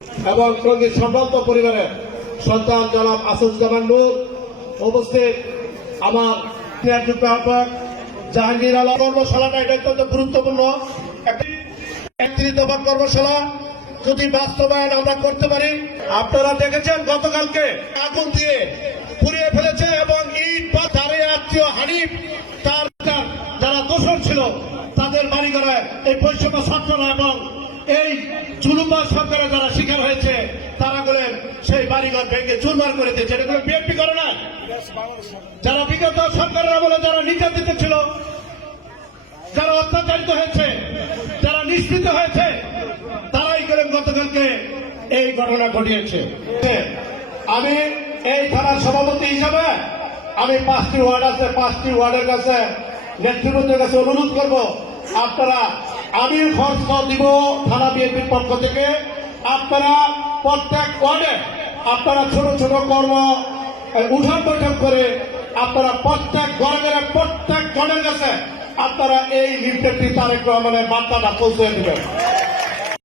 এবং সঙ্গীত সম্ভ্রান্ত পরিবারের সন্তান জনাব আসুজ্জামান নূর, উপস্থিত আমার যুগ্ম আহ্বায়ক জাহাঙ্গীর আলম। কর্মশালাটা এটা অত্যন্ত গুরুত্বপূর্ণ একটি দফা কর্মশালা যদি বাস্তবায়ন আমরা করতে পারি। আপনারা দেখেছেন গতকালকে আগুন দিয়ে পুড়িয়ে ফেলেছে এবং ইট বা তারে আত্মীয় হানিফ তার যারা দোষর ছিল তাদের বাড়িঘরে এই বৈষম্য ছাত্ররা এবং এই জুলুমবাজ সরকারের যারা শিকার হয়েছে তারা বলে সেই বাড়িঘর ভেঙে চুরমার করে দিয়েছে। এগুলো বিএনপি করে না, যারা বিগত সরকারের আমলে যারা নির্যাতিত ছিল, যারা অত্যাচারিত হয়েছে, যারা নিষ্কৃত হয়েছে, তারাই করে গতকালকে এই ঘটনা ঘটিয়েছে। আমি এই থানার সভাপতি হিসাবে আমি 5টি ওয়ার্ড আছে, 5টি ওয়ার্ডের কাছে নেতৃবৃন্দের কাছে অনুরোধ করব, আপনারা আমি খরচ দিব থানা বিএনপির পক্ষ থেকে, আপনারা প্রত্যেক ওয়ার্ডে আপনারা ছোট ছোট কর্ম উঠান বৈঠক করে আপনারা প্রত্যেক ঘরে প্রত্যেক জনের কাছে আপনারা এই লিফলেটটি তারেক রহমানের বার্তাটা পৌঁছে দেবেন।